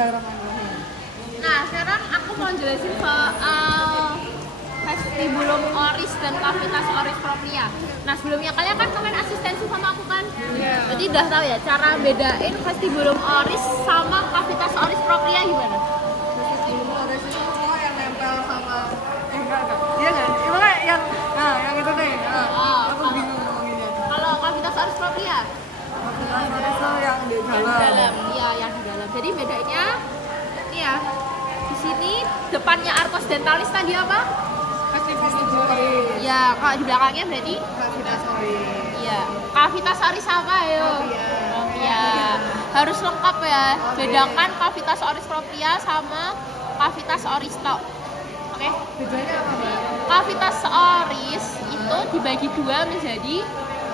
Bismillahirrahmanirrahim. Nah, sekarang aku mau jelasin soal vestibulum oris dan cavitas oris propria. Nah, sebelumnya kalian kan kemarin asistensi sama aku kan? Iya. Jadi udah tahu ya cara bedain vestibulum oris sama cavitas oris propria gimana? Vestibulum oris itu semua yang nempel sama enggak. Iya enggak? Gimana yang yang itu nih. Aku bingung ngomonginnya. Kalau cavitas oris propria? Cavitas oris itu yang di dalam. Dalam, iya yang di dalam. Jadi bedanya ini ya. Di sini depannya arcus dentalis tadi apa? Vestibulum oris. Ya, kalau di belakangnya berarti Cavitas oris. iya. Cavitas oris apa ayo? Propria. Harus lengkap ya. Bedakan cavitas oris propria sama cavitas oris tok. Oke? Bedanya apa, Mbak? Cavitas oris itu dibagi dua menjadi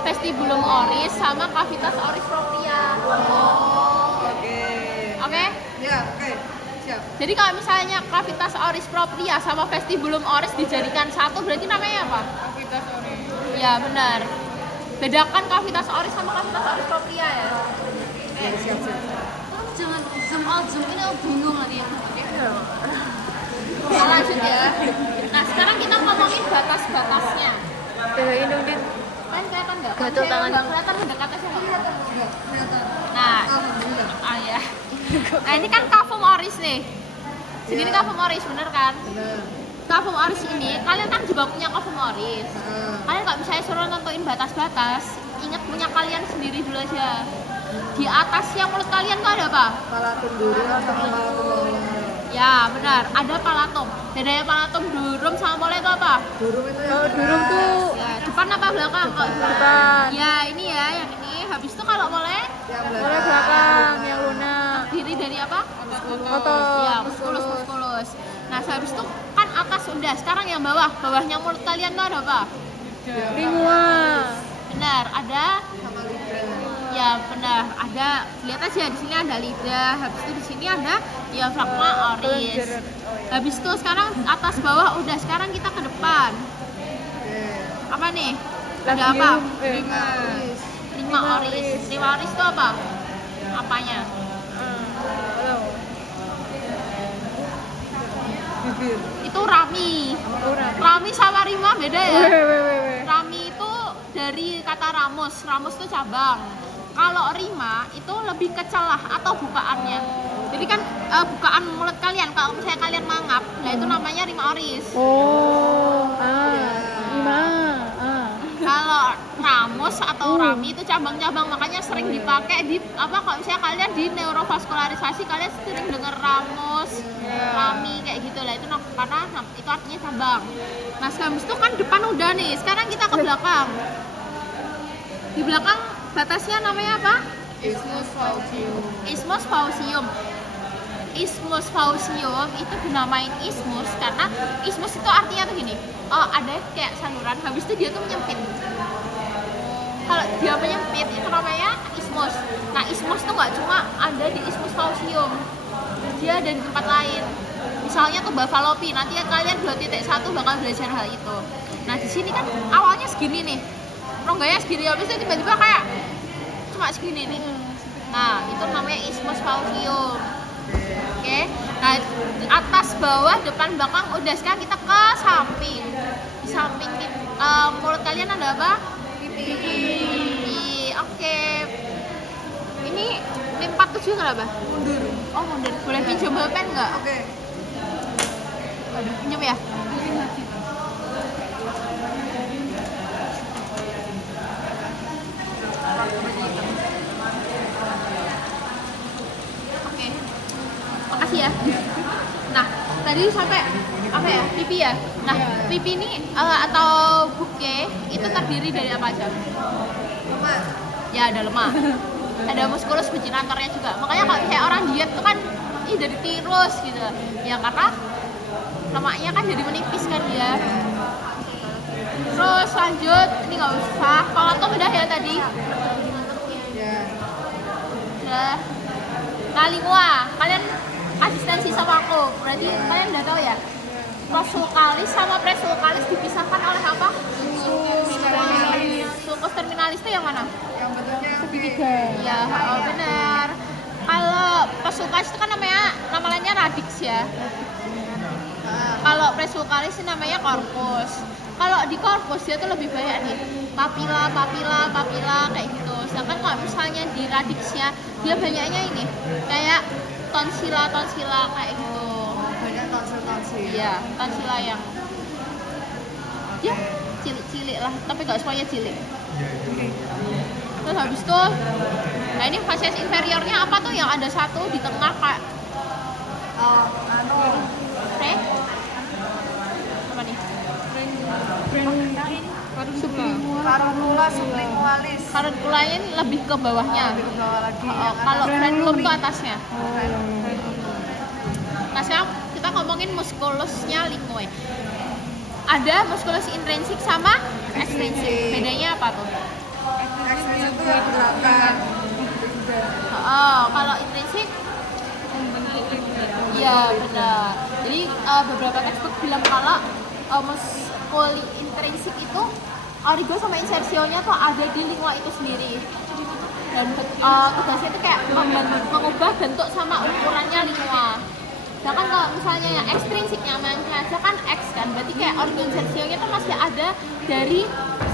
vestibulum oris sama cavitas oris propria. Oke. Oke? Ya, oke. Siap. Jadi kalau misalnya cavitas oris propria sama vestibulum oris dijadikan satu berarti namanya apa? Cavitas oris. Ya benar. Bedakan cavitas oris sama cavitas oris propria ya. Siap. Jangan zoom in aku bingung lagi. Nah, lanjut ya. Nah sekarang kita ngomongin batas-batasnya. Bedain dong, Din. Kalian kelihatan nggak? Gatel tangan. Nggak kelihatan mendekat aja nggak? Kelihatan. Nah, Alhamdulillah. ya. Nah ini kan cavum oris nih. Segini cavum oris bener kan? Benar. Cavum oris ini kalian kan juga punya cavum oris. Kalian nggak bisa suruh nentuin batas-batas. Ingat punya kalian sendiri dulu aja. Di atasnya mulut kalian tuh ada apa? Palatum dulu sama palatum bawah. Ya benar, ada palatum. Bedanya palatum durum sama mole itu apa? Durum itu yang Kalau durum keras. tuh Ya, depan apa belakang? Kalau durum. depan. Ya ini ya, yang ini. Habis itu kalau mole Yang Mulai belakang, yang lunak. diri dari apa? Otot. Ya, muskulus. Nah, habis itu kan atas udah. Sekarang yang bawah. Bawahnya mulut kalian tuh ada apa? Lingua. Benar, ada. sama lidah. Ya benar, ada. Lihat aja di sini ada lidah. Habis itu di sini ada diafragma oris. Habis itu sekarang atas bawah udah. Sekarang kita ke depan. Oke. Apa nih? Ada apa? Oris. Lima oris. Lima oris itu apa? Apanya? Bibir. Itu rami. Rami sama rima beda ya? Rami itu dari kata ramus. Ramus itu cabang. Kalau rima itu lebih ke celah atau bukaannya. Jadi kan bukaan mulut kalian. Kalau misalnya kalian mangap, nah itu namanya rima oris. Lima. Kalau ramus atau rami itu cabang-cabang, makanya sering dipakai di apa kalau misalnya kalian di neurovaskularisasi kalian sering dengar ramus, rami kayak gitu lah itu karena itu artinya cabang. Nah sekarang itu kan depan udah nih, sekarang kita ke belakang. Di belakang batasnya namanya apa? Ismus faucium. Ismus faucium. Ismus faucium itu dinamain ismus karena ismus itu artinya tuh gini. Oh, ada kayak saluran, habis itu dia tuh menyempit. Kalau dia menyempit itu namanya ismus. Nah, ismus tuh nggak cuma ada di ismus faucium. Dia ada di tempat lain. Misalnya tuh Bafalopi, nanti kalian 2.1 bakal belajar hal itu. Nah, di sini kan awalnya segini nih. Rongganya segini, habis itu tiba-tiba kayak cuma segini nih. Nah, itu namanya ismus faucium. Oke. Nah, di atas, bawah, depan, belakang udah. Sekarang kita ke samping. Di samping mulut kalian ada apa? Pipi. Oke. Ini 47 kenapa? Mundur. Oh, mundur. Boleh pinjam pulpen nggak? Oke. Aduh, pinjam ya? Oke. Makasih ya. Nah, tadi sampai apa ya? Pipi ya. Nah, pipi ini atau buke itu terdiri dari apa aja? Lemak. Ya, ada lemak. Ada muskulus vaginatornya juga. Makanya kalau kayak orang diet tuh kan jadi tirus gitu. Ya karena lemaknya kan jadi menipis kan dia. Terus lanjut, ini nggak usah. Palatum udah ya tadi. Ya. Udah. Nah, lingua. Kalian asistensi sama aku. Berarti kalian udah tahu ya. Prosulcalis sama presulcalis dipisahkan oleh apa? Sulcus terminalis itu yang mana? Yang bentuknya Segitiga. Iya, benar. Kalau prosulcalis itu kan namanya radix ya. Kalau presvocalis sih namanya corpus. Kalau di corpus dia tuh lebih banyak nih papila kayak gitu. Sedangkan kalau misalnya di radixnya dia banyaknya ini kayak tonsila kayak gitu. Banyak tonsil. Iya, tonsila yang ya cilik-cilik lah, tapi nggak semuanya cilik. Terus habis itu, nah ini fascias inferiornya apa tuh yang ada satu di tengah kayak apa nih? Carunculus sublingualis. Carunculanya ini lebih ke bawahnya. Lebih ke bawah lagi. Kalau frenulum tuh atasnya. Nah sekarang kita ngomongin musculusnya linguae. Ada musculus intrinsik sama extrinsic. Bedanya apa tuh? Extrinsic itu yang gerakan. Kalau intrinsik, iya benar. Jadi beberapa textbook bilang kalau muskuli intrinsik itu origo sama insersionya tuh ada di lingua itu sendiri. Dan tugasnya itu kayak mengubah bentuk sama ukurannya lingua. Sedangkan kalau misalnya yang ekstrinsik namanya aja kan X kan, berarti kayak origo insersionya tuh masih ada dari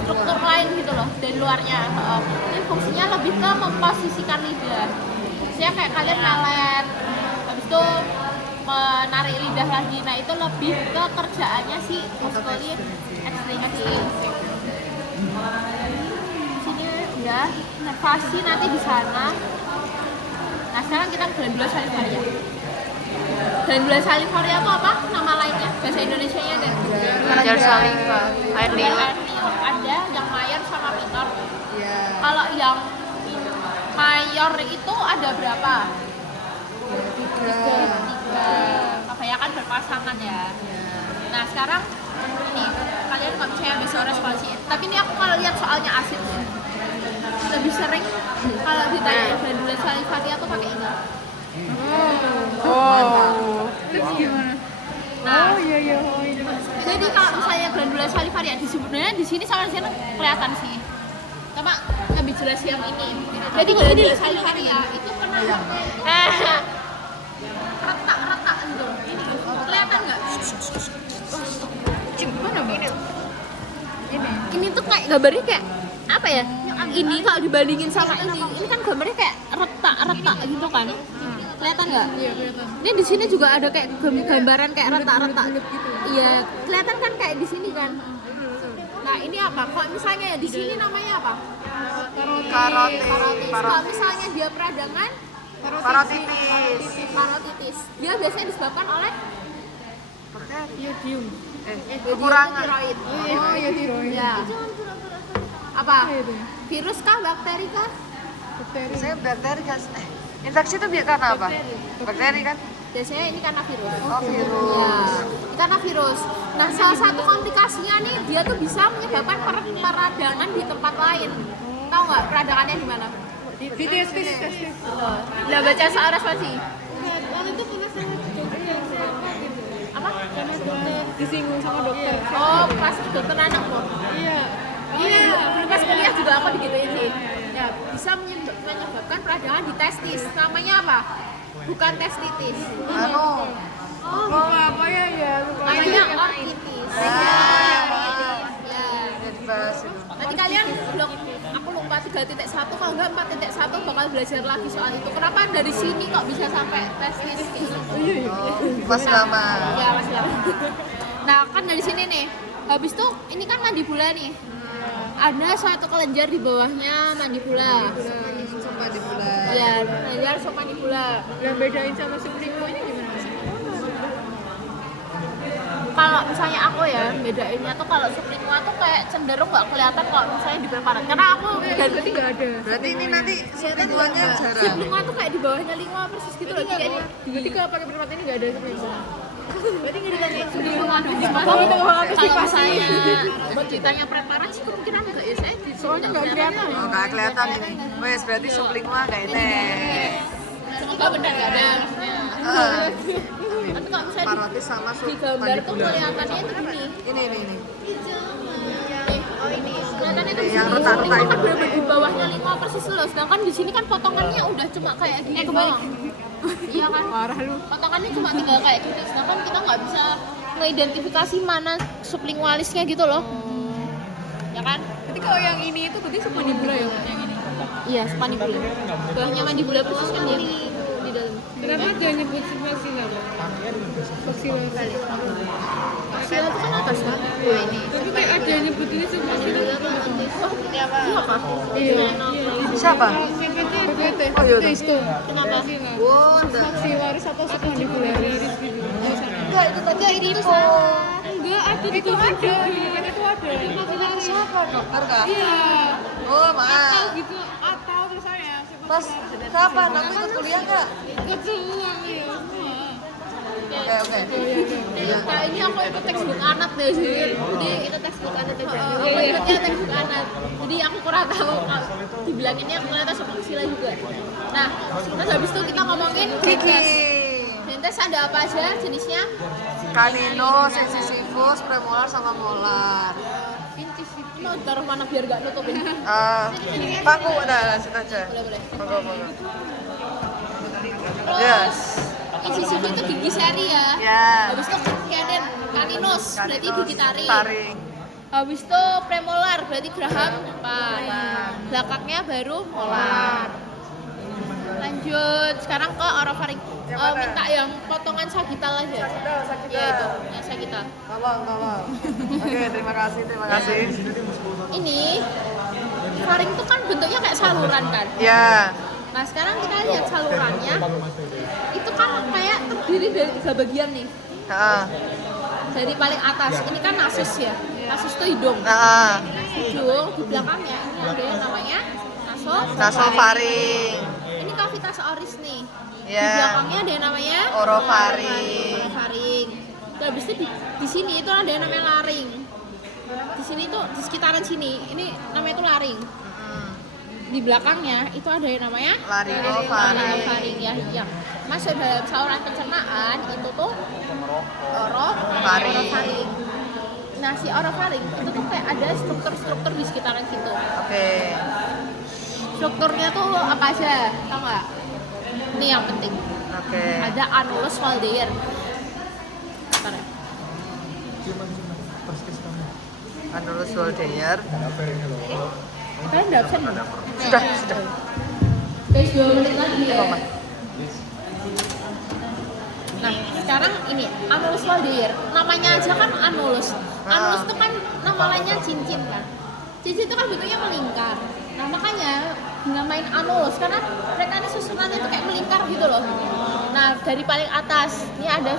struktur lain gitu loh, dari luarnya. Ini fungsinya lebih ke memposisikan lidah. Fungsinya kayak kalian melet, habis itu menarik lidah lagi. Nah itu lebih ke kerjaannya si muskuli ekstrinsik. Sini udah nervasi nanti di sana. Nah sekarang kita glandula salivaria. Glandula salivaria itu apa? Nama lainnya bahasa Indonesianya ada. Kelenjar saliva, air liur. Ada yang mayor sama minor. Iya. Kalau yang mayor itu ada berapa? Tiga. Kebanyakan berpasangan ya. Nah sekarang ini kalian nggak bisa besok responsi. Tapi ini aku kalau lihat soalnya asid ya. Lebih sering kalau ditanya glandula salivaria tuh pakai ini. Terus gimana? Nah, Iya. jadi kalau misalnya glandula salivaria sebenarnya di sini sama di sana kelihatan sih. Coba lebih jelas yang ini. Jadi glandula salivaria itu penampaknya retak-retak itu. Kelihatan nggak? Gimana bang? Ini tuh kayak gambarnya kayak apa ya? Ini kalau dibandingin sama ini kan gambarnya kayak retak-retak gitu kan? Kelihatan nggak? Iya, kelihatan. Ini di sini juga ada kayak gambaran kayak retak-retak gitu. Iya, kelihatan kan kayak di sini kan. Nah ini apa? Kalau misalnya di sini namanya apa? Karotis. Kalau misalnya dia peradangan, karotitis. Dia biasanya disebabkan oleh Iodium. Kekurangan. tiroid. Oh, iya tiroid. Ya. Apa? Apa itu? Virus kah? Bakteri kah? Bakteri. Saya bakteri kan. Infeksi itu karena apa? Bakteri kan? Biasanya ini karena virus. Oh, virus. Ya, ini karena virus. Nah, salah satu komplikasinya nih dia tuh bisa menyebabkan peradangan di tempat lain. Tahu nggak peradangannya di mana? Di testis. Lah baca soal responsi. Waktu itu pernah sama dokter siapa gitu. Apa? Sama dokter disinggung sama dokter. Oh, pas dokter anak loh. Iya. Dulu pas kuliah juga aku digituin sih. Ya, bisa menyebabkan peradangan di testis. Namanya apa? Bukan testitis. Oh, apa ya? Namanya ortitis. Ya. Dibahas itu. Nanti kalian blok aku lupa 3.1 kalau enggak 4.1 bakal belajar lagi soal itu. Kenapa dari sini kok bisa sampai testis kayak gitu? Masih lama. Ya, masih lama. Nah, kan dari sini nih. Habis tuh ini kan mandibula nih. Ada suatu kelenjar di bawahnya mandibula. Coba di bulan. Ya, kelenjar submandibula. Yang bedain sama sublinguanya gimana sih? Kalau misalnya aku ya bedainnya tuh kalau sublingual tuh kayak cenderung nggak kelihatan kalau misalnya di perparan. Karena aku Berarti nggak ada. Berarti ini nanti sublingualnya jarang. sublingual tuh kayak di bawahnya lingua persis gitu loh. Kayak Berarti kalau pakai perempat ini nggak ada sublingual. berarti nggak ditanyain sublingual dulu. Kalau misalnya buat ditanya preparan sih kemungkinan enggak ya saya. Soalnya nggak kelihatan. Oh, nggak kelihatan ini. Wes berarti sublingual kayak ini. Semoga benar nggak ada maksudnya. Tapi kalau misalnya Karotis sama di gambar tuh kelihatannya itu gini. Ini. Oh ini. Kelihatannya tuh Yang gini. retak-retak Sublingual kan itu. benar-benar di bawahnya lingua persis loh. Sedangkan di sini kan potongannya udah cuma kayak gini doang. Iya kan? Parah lu. Potongannya cuma tinggal kayak gitu. Sedangkan kita nggak bisa mengidentifikasi mana sublingualisnya gitu loh. Ya kan? Jadi kalau yang ini itu berarti submandibular ya, yang ini. Iya, spandibula. Bawahnya mandibula persis kan dia di dalam. Kenapa dia nyebut maxilla? Maxilla. Sila itu kan atas kan? Nah, ini. Tapi kayak ada yang nyebut ini maxilla. Oh, ini apa? Iya. Siapa? Singkatnya PPT. itu. Oh iya tuh. Itu. Kenapa? Oh, enggak. Maxillaris atau submandibularis gitu. Oh, sana. Enggak, itu tadi Itu itu. salah. Enggak, ada di tuh ada. Itu ada. Maxillaris. Siapa dokter kak? Iya. Oh Atau maaf. gitu, atau misalnya Pas kapan? Aku ikut kuliah nggak? ikut semua ya semua. Oke oke. Nah, ini aku ikut textbook anak deh sih. Jadi itu textbook anak aja. Aku ikutnya textbook anak. Jadi aku kurang tahu kalau dibilanginnya ternyata submaxilla juga. Nah, terus habis itu kita ngomongin Kiki. dentes. Dentes ada apa aja jenisnya? Canino, incisivus, premolar sama molar. Mau taruh mana biar gak nutupin? Paku udah lanjut aja. Boleh. Moga. Terus Yes. incisive itu gigi seri ya. Ya. Habis itu caninus berarti gigi taring. Taring. Habis itu premolar berarti geraham depan. Belakangnya baru molar. Lanjut sekarang ke orofaring. Yang mana? Minta yang potongan sagital aja. Sakit. Ya itu, yang sagital. Tolong. Oke, terima kasih. Ini faring itu kan bentuknya kayak saluran kan. Ya. Nah sekarang kita lihat salurannya. Itu kan kayak terdiri dari 3 bagian nih. Heeh. Dari paling atas, ini kan nasus ya. Nasus itu hidung. Heeh. Hidung di belakangnya ini ada yang namanya Nasofaring. Ini kavitas oris nih. Di Ya. belakangnya ada yang namanya Orofaring. orofaring. Terus habis itu di sini itu ada yang namanya laring. Di sini tuh di sekitaran sini, ini namanya itu laring. Di belakangnya itu ada yang namanya laringofaring ya, yang masuk dalam saluran pencernaan itu tuh orofaring. Nah si orofaring itu tuh kayak ada struktur-struktur di sekitaran situ. Oke. Strukturnya tuh apa aja, tau nggak? Ini yang penting. Oke. Ada annulus Waldeyer. Bentar ya. Annulus Waldeyer. Kalian udah absen belum? Sudah. Guys, 2 menit lagi ya. Apa? Nah, sekarang ini annulus Waldeyer. Namanya aja kan annulus. Annulus itu kan nama lainnya cincin kan. Cincin itu kan bentuknya melingkar. Nah, makanya dinamain annulus karena mereka ini susunannya itu kayak melingkar gitu loh. Nah, dari paling atas ini ada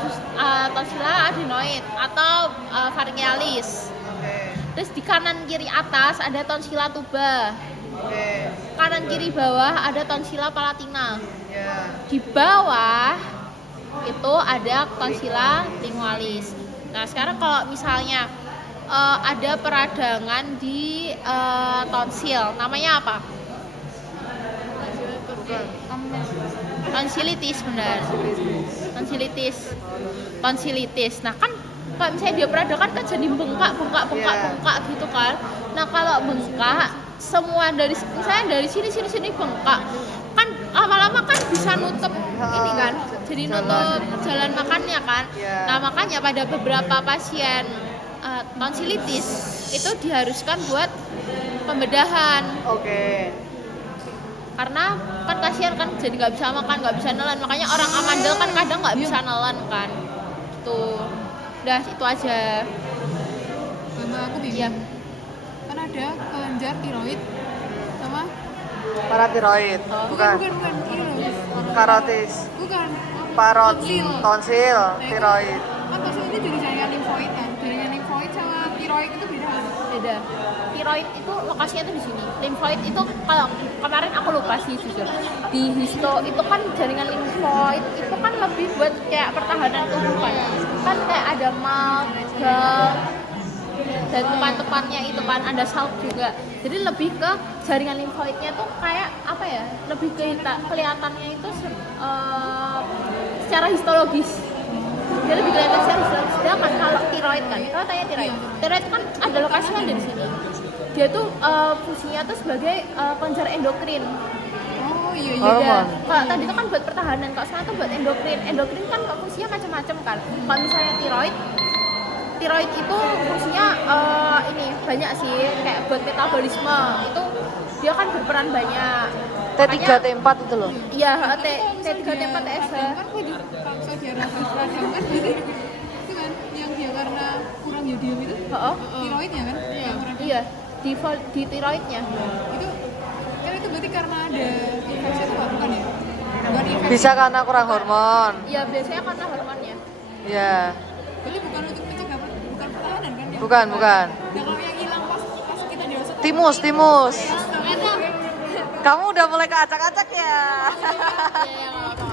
tonsilla adenoid atau pharyngealis. Terus di kanan kiri atas ada tonsilla tuba. Kanan kiri bawah ada tonsilla palatina. Di bawah itu ada tonsilla lingualis. Nah, sekarang kalau misalnya ada peradangan di tonsil, namanya apa? Tonsilitis, benar. Tonsilitis. Nah, kan kalau misalnya dia peradangan kan jadi bengkak gitu kan. Nah, kalau bengkak semua dari misalnya dari sini bengkak kan lama-lama kan bisa nutup ini kan, jadi nutup jalan makannya kan. Nah, makanya pada beberapa pasien tonsilitis itu diharuskan buat pembedahan. Oke. Karena kan kasihan kan jadi nggak bisa makan, nggak bisa nelen, makanya orang amandel kan kadang nggak bisa nelen kan. Tuh, udah itu aja. Mama aku bingung. Iya. Kan ada kelenjar tiroid sama Paratiroid. Bukan. bukan ini loh. Karotis. Bukan. Parot. Tonsil. Tonsil. Nah, itu- Tiroid. Kan tonsil itu jadi jaringan limfoid kan. Jaringan limfoid sama tiroid itu beda kan? Beda. Tiroid itu lokasinya tuh di sini. Limfoid itu kalau kemarin aku lupa sih jujur. Di histo itu kan jaringan limfoid itu kan lebih buat kayak pertahanan tubuh kan. Kan kayak ada mouth, gum, dan teman-temannya itu kan ada salp juga. Jadi lebih ke jaringan limfoidnya tuh kayak apa ya? Lebih kelihatannya itu secara histologis. Dia lebih kelihatan secara histologis. Sedangkan kalau tiroid kan, kalau tanya tiroid. Tiroid kan ada lokasinya dari sini. Dia tuh fungsinya tuh sebagai kelenjar endokrin. Oh iya. Hormon. Kalau tadi itu kan buat pertahanan, kalau sekarang tuh buat endokrin. Endokrin kan fungsinya macam-macam kan. Kalau misalnya tiroid itu fungsinya ini banyak sih, kayak buat metabolisme itu dia kan berperan banyak. T3, T4 itu loh. Iya, T3, T4, TSH. Kan kalau misalnya dia radang kan berarti itu kan yang dia karena kurang yodium itu Heeh. tiroidnya kan? Iya. Iya, di tiroidnya. Itu berarti karena ada infeksi itu bukan ya? Bukan infeksi. Bisa karena kurang hormon. Iya, biasanya karena hormonnya. Ya. Berarti bukan untuk mencegah, bukan pertahanan kan ya? Bukan. Nah kalau yang hilang pas kita dewasa tuh Timus. enak. Kamu udah mulai keacak-acak ya. Iya, nggak apa-apa.